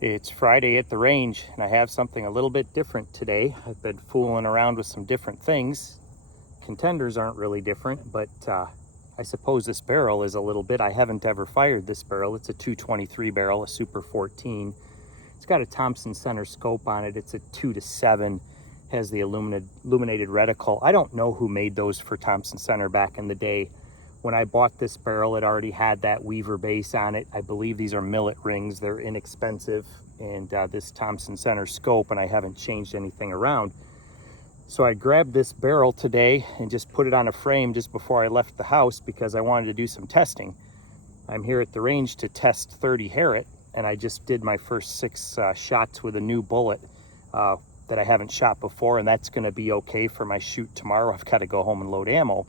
It's Friday at the range, and I have something a little bit different today. I've been fooling around with some different things. Contenders aren't really different, but I suppose this barrel is a little bit. I haven't ever fired this barrel. It's a 223 barrel, a Super 14. It's got a Thompson center scope on it. It's a 2-7, has the illuminated reticle. I don't know who made those for Thompson center back in the day. When I bought this barrel, it already had that Weaver base on it. I believe these are millet rings. They're inexpensive. And this Thompson center scope, and I haven't changed anything around. So I grabbed this barrel today and just put it on a frame just before I left the house because I wanted to do some testing. I'm here at the range to test 30 Harriet, and I just did my first 6 shots with a new bullet that I haven't shot before, and that's going to be okay for my shoot tomorrow. I've got to go home and load ammo.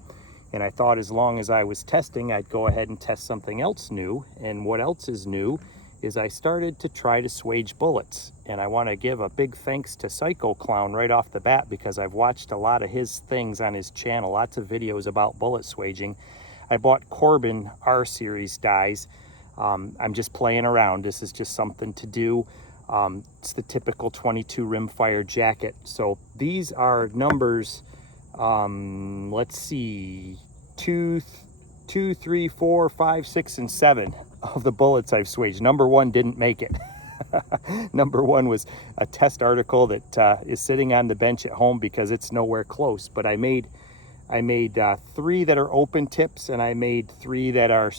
And I thought as long as I was testing, I'd go ahead and test something else new. And what else is new is I started to try to swage bullets. And I want to give a big thanks to Psycho Clown right off the bat because I've watched a lot of his things on his channel, lots of videos about bullet swaging. I bought Corbin R series dies. I'm just playing around. This is just something to do. It's the typical 22 rimfire jacket. So these are numbers, let's see, 2, 3, 4, 5, 6, and 7 of the bullets I've swaged. Number 1 didn't make it. Number 1 was a test article that is sitting on the bench at home because it's nowhere close. But I made 3 that are open tips, and I made 3 that are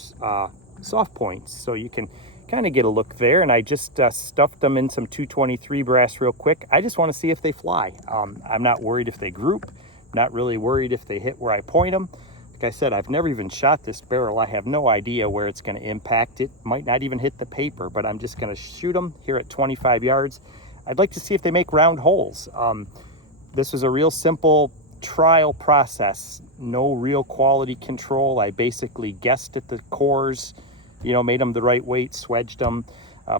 soft points. So you can kind of get a look there. And I just stuffed them in some 223 brass real quick. I just want to see if they fly. I'm not worried if they group. Not really worried if they hit where I point them. Like I said, I've never even shot this barrel. I have no idea where it's going to impact. It might not even hit the paper, but I'm just going to shoot them here at 25 yards. I'd like to see if they make round holes. This was a real simple trial process. No real quality control. I basically guessed at the cores, made them the right weight, swedged them,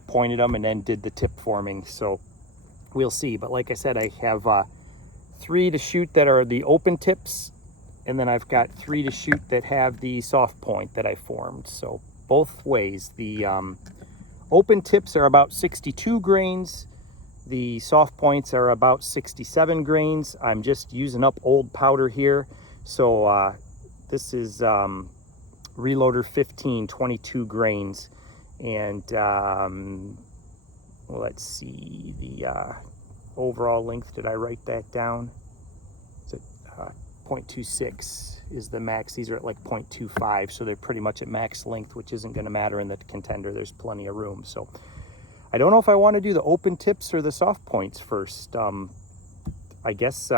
pointed them, and then did the tip forming. So we'll see. But like I said, I have 3 to shoot that are the open tips, and then I've got 3 to shoot that have the soft point that I formed. So both ways. The open tips are about 62 grains. The soft points are about 67 grains. I'm just using up old powder here. So this is Reloader 15, 22 grains. And let's see, the overall length, did I write that down? Is it 0.26 is the max. These are at like 0.25, so they're pretty much at max length, which isn't going to matter in the Contender. There's plenty of room. So I don't know if I want to do the open tips or the soft points first. I guess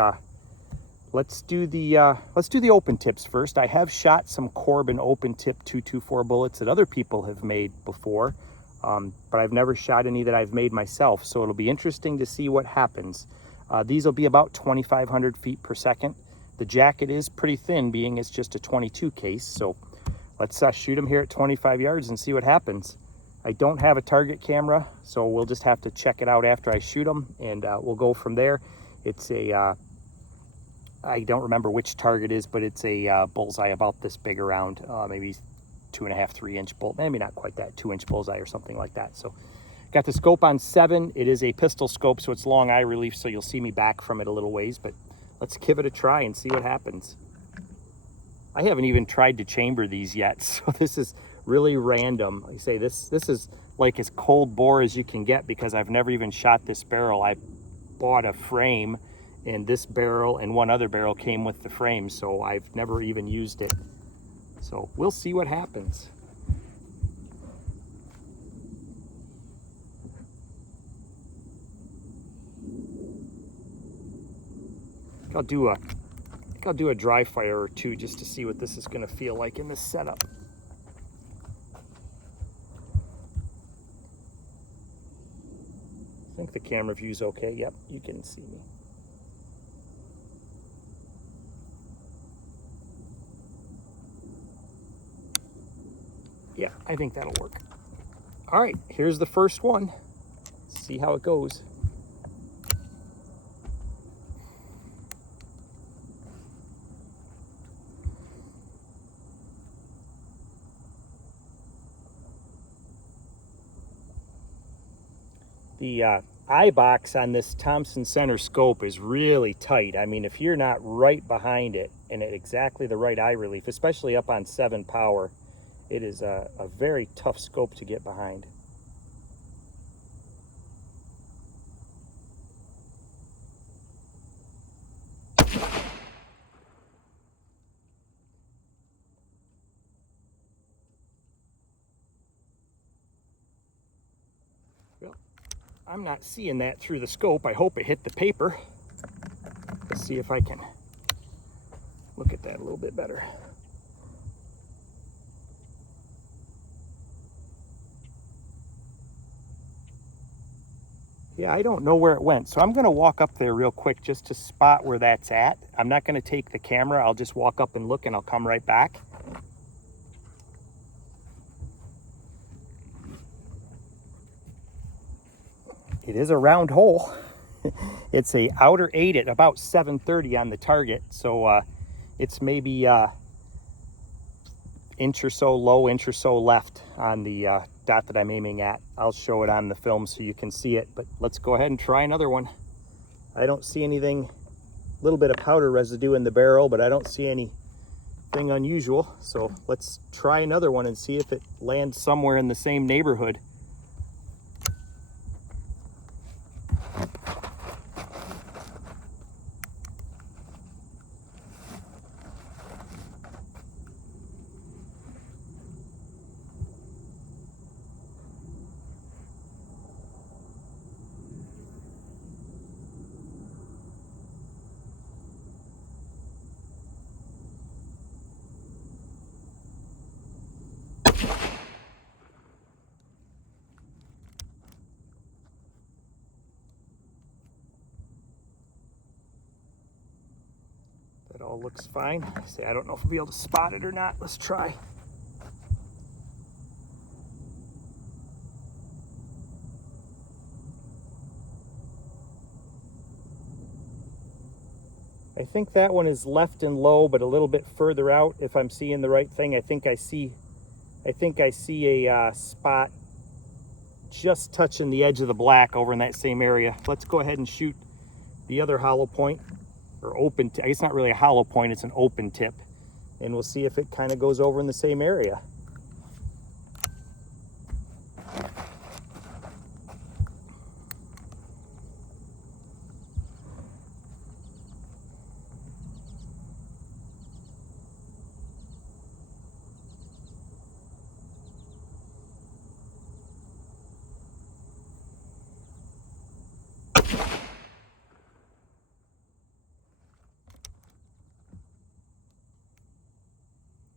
let's do the open tips first. I have shot some Corbin open tip 224 bullets that other people have made before. But I've never shot any that I've made myself, so it'll be interesting to see what happens. These will be about 2,500 feet per second. The jacket is pretty thin, being it's just a 22 case, so let's shoot them here at 25 yards and see what happens. I don't have a target camera, so we'll just have to check it out after I shoot them, and we'll go from there. It's a, I don't remember which target is, but it's a bullseye about this big around, maybe 2.5, 3-inch bolt, maybe not quite that, 2-inch bullseye or something like that. So got the scope on 7. It is a pistol scope, so it's long eye relief, so you'll see me back from it a little ways, but let's give it a try and see what happens. I haven't even tried to chamber these yet, so this is really random. Like I say, this is like as cold bore as you can get because I've never even shot this barrel. I bought a frame, and this barrel and one other barrel came with the frame, so I've never even used it. So we'll see what happens. I'll do a dry fire or 2 just to see what this is going to feel like in this setup. I think the camera view's okay. Yep, you can see me. Yeah, I think that'll work. All right, here's the first one. Let's see how it goes. The eye box on this Thompson center scope is really tight. I mean, if you're not right behind it and at exactly the right eye relief, especially up on 7 power, it is a very tough scope to get behind. Well, I'm not seeing that through the scope. I hope it hit the paper. Let's see if I can look at that a little bit better. Yeah, I don't know where it went, so I'm going to walk up there real quick just to spot where that's at. I'm not going to take the camera. I'll just walk up and look, and I'll come right back. It is a round hole. It's a outer 8 at about 730 on the target, so it's maybe inch or so low, inch or so left on the dot that I'm aiming at. I'll show it on the film so you can see it, but let's go ahead and try another one. I don't see anything, a little bit of powder residue in the barrel, but I don't see anything unusual. So let's try another one and see if it lands somewhere in the same neighborhood. That all looks fine. I don't know if we'll be able to spot it or not. Let's try. I think that one is left and low, but a little bit further out. If I'm seeing the right thing, I think I see a spot just touching the edge of the black over in that same area. Let's go ahead and shoot the other hollow point, or open. It's not really a hollow point; it's an open tip, and we'll see if it kind of goes over in the same area.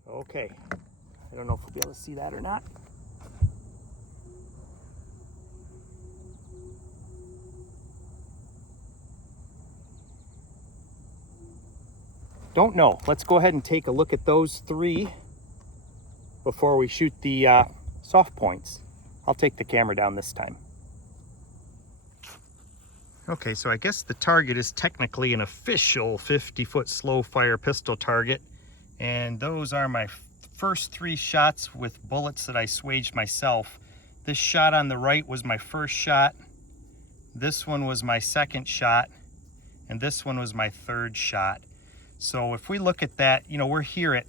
Okay, I don't know if we'll be able to see that or not. Don't know. Let's go ahead and take a look at those 3 before we shoot the soft points. I'll take the camera down this time. Okay, so I guess the target is technically an official 50-foot slow fire pistol target. And those are my first 3 shots with bullets that I swaged myself. This shot on the right was my first shot. This one was my second shot. And this one was my third shot. So if we look at that, you know, we're here at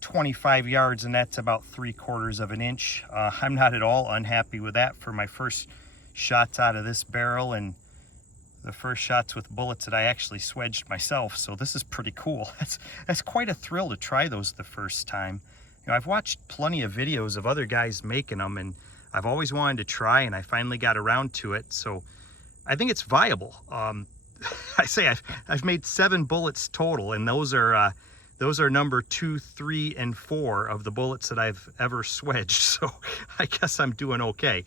25 yards, and that's about 3/4 of an inch. I'm not at all unhappy with that for my first shots out of this barrel, and the first shots with bullets that I actually swedged myself. So this is pretty cool. That's quite a thrill to try those the first time. You know, I've watched plenty of videos of other guys making them, and I've always wanted to try, and I finally got around to it. So I think it's viable. I say I've made 7 bullets total, and those are number 2, 3, and 4 of the bullets that I've ever swedged. So I guess I'm doing okay.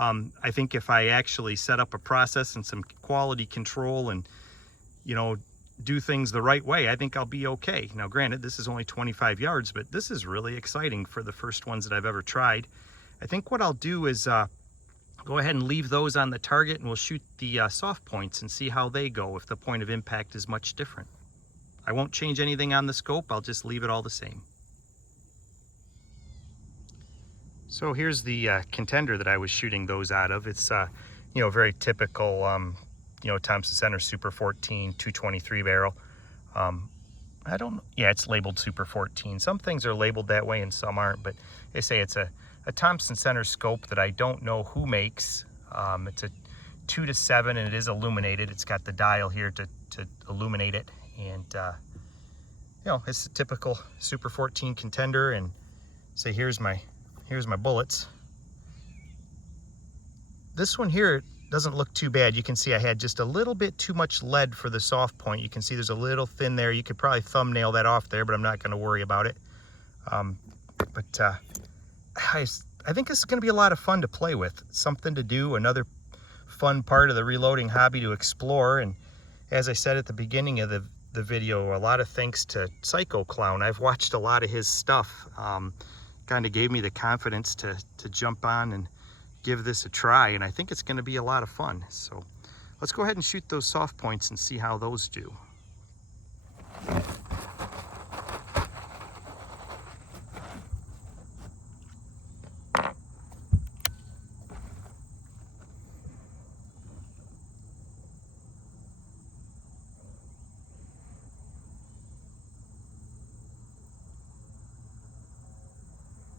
I think if I actually set up a process and some quality control and, you know, do things the right way, I think I'll be okay. Now, granted, this is only 25 yards, but this is really exciting for the first ones that I've ever tried. I think what I'll do is go ahead and leave those on the target, and we'll shoot the soft points and see how they go if the point of impact is much different. I won't change anything on the scope. I'll just leave it all the same. So here's the Contender that I was shooting those out of. It's you know, very typical, you know, Thompson Center Super 14 223 barrel. I don't, yeah, it's labeled Super 14. Some things are labeled that way and some aren't, but they say it's a Thompson Center scope that I don't know who makes. It's a 2 to 7 and it is illuminated. It's got the dial here to illuminate it. And, you know, it's a typical Super 14 Contender. And say, here's my bullets. This one here doesn't look too bad. You can see I had just a little bit too much lead for the soft point. You can see there's a little thin there. You could probably thumbnail that off there, but I'm not going to worry about it. I think this is going to be a lot of fun to play with. Something to do, another fun part of the reloading hobby to explore. And as I said at the beginning of the video, a lot of thanks to Psycho Clown. I've watched a lot of his stuff. Kind of gave me the confidence to jump on and give this a try, and I think it's going to be a lot of fun. So let's go ahead and shoot those soft points and see how those do.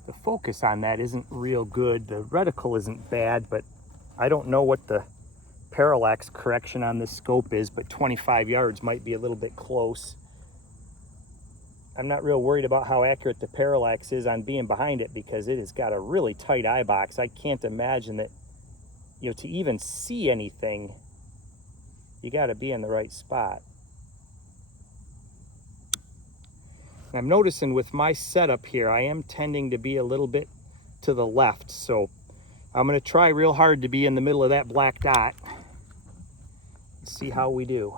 The focus on that isn't real good. The reticle isn't bad, but I don't know what the parallax correction on this scope is, but 25 yards might be a little bit close. I'm not real worried about how accurate the parallax is on being behind it because it has got a really tight eye box. I can't imagine that, you know, to even see anything, you got to be in the right spot. I'm noticing with my setup here, I am tending to be a little bit to the left. So I'm going to try real hard to be in the middle of that black dot. Let's see how we do.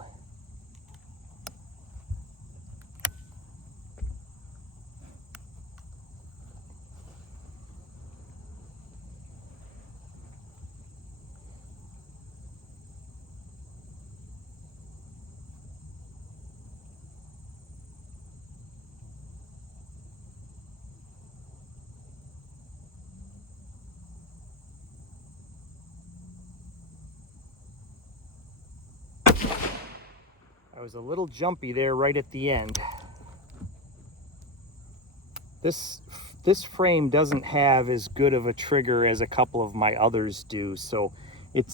I was a little jumpy there right at the end. This frame doesn't have as good of a trigger as a couple of my others do, so it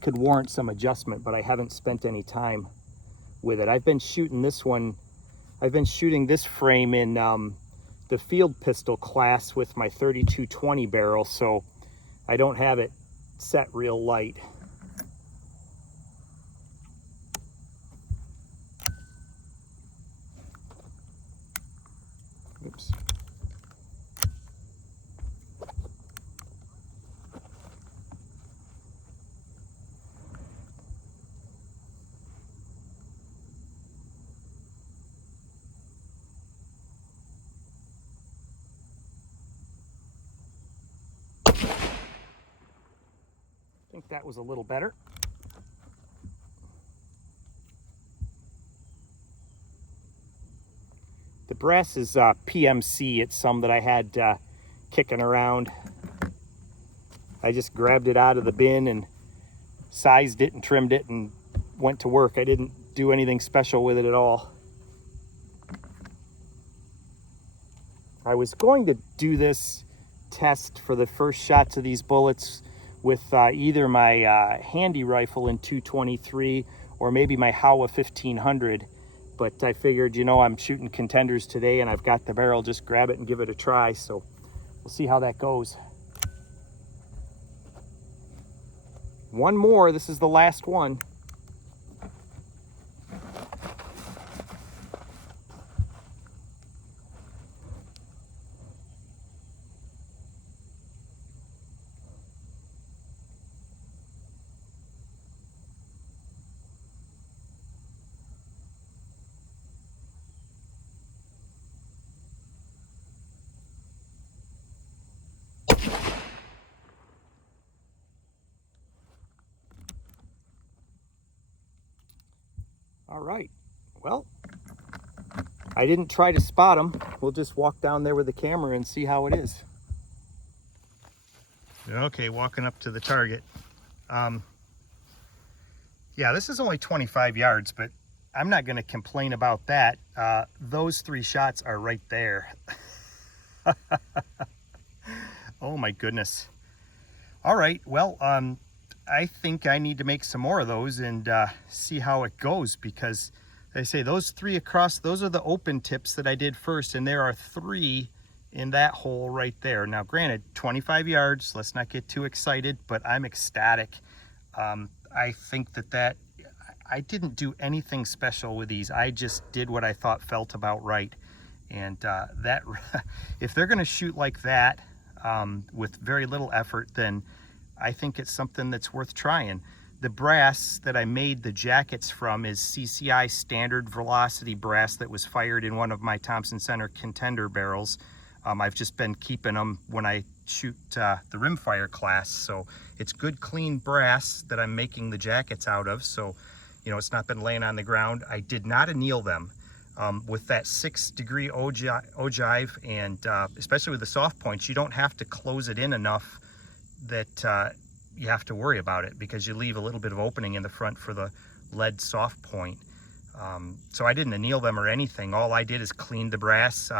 could warrant some adjustment, but I haven't spent any time with it. I've been shooting this frame in the field pistol class with my 3220 barrel, so I don't have it set real light. Oops. I think that was a little better. The brass is PMC. It's some that I had kicking around. I just grabbed it out of the bin and sized it and trimmed it and went to work. I didn't do anything special with it at all. I was going to do this test for the first shots of these bullets with either my handy rifle in 223 or maybe my Howa 1500. But I figured, you know, I'm shooting Contenders today and I've got the barrel, just grab it and give it a try. So we'll see how that goes. One more, this is the last one. All right, well, I didn't try to spot them. We'll just walk down there with the camera and see how it is. Okay, walking up to the target. Yeah, this is only 25 yards, but I'm not going to complain about that. Those 3 shots are right there. Oh my goodness. All right, well, I think I need to make some more of those and see how it goes, because they say those 3 across, those are the open tips that I did first, and there are 3 in that hole right there. Now, granted, 25 yards, let's not get too excited, but I'm ecstatic. I think that I didn't do anything special with these. I just did what I thought felt about right. And that, if they're gonna shoot like that with very little effort, then I think it's something that's worth trying. The brass that I made the jackets from is CCI standard velocity brass that was fired in one of my Thompson Center Contender barrels. I've just been keeping them when I shoot the rimfire class. So it's good, clean brass that I'm making the jackets out of. So, you know, it's not been laying on the ground. I did not anneal them. With that 6-degree ogive, and especially with the soft points, you don't have to close it in enough that you have to worry about it, because you leave a little bit of opening in the front for the lead soft point. So I didn't anneal them or anything. All I did is clean the brass,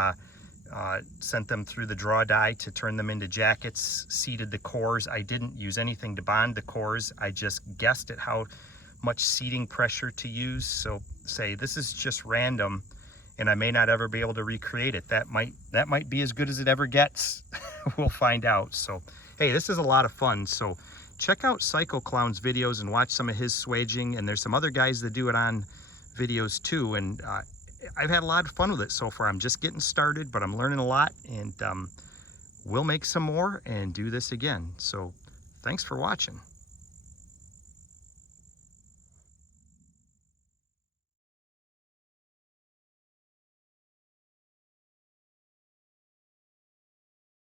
sent them through the draw die to turn them into jackets, seated the cores. I didn't use anything to bond the cores. I just guessed at how much seating pressure to use. So say this is just random, and I may not ever be able to recreate it. That might be as good as it ever gets. We'll find out. So hey, this is a lot of fun. So check out Psycho Clown's videos and watch some of his swaging, and there's some other guys that do it on videos too, and I've had a lot of fun with it so far. I'm just getting started, but I'm learning a lot, and we'll make some more and do this again. So thanks for watching.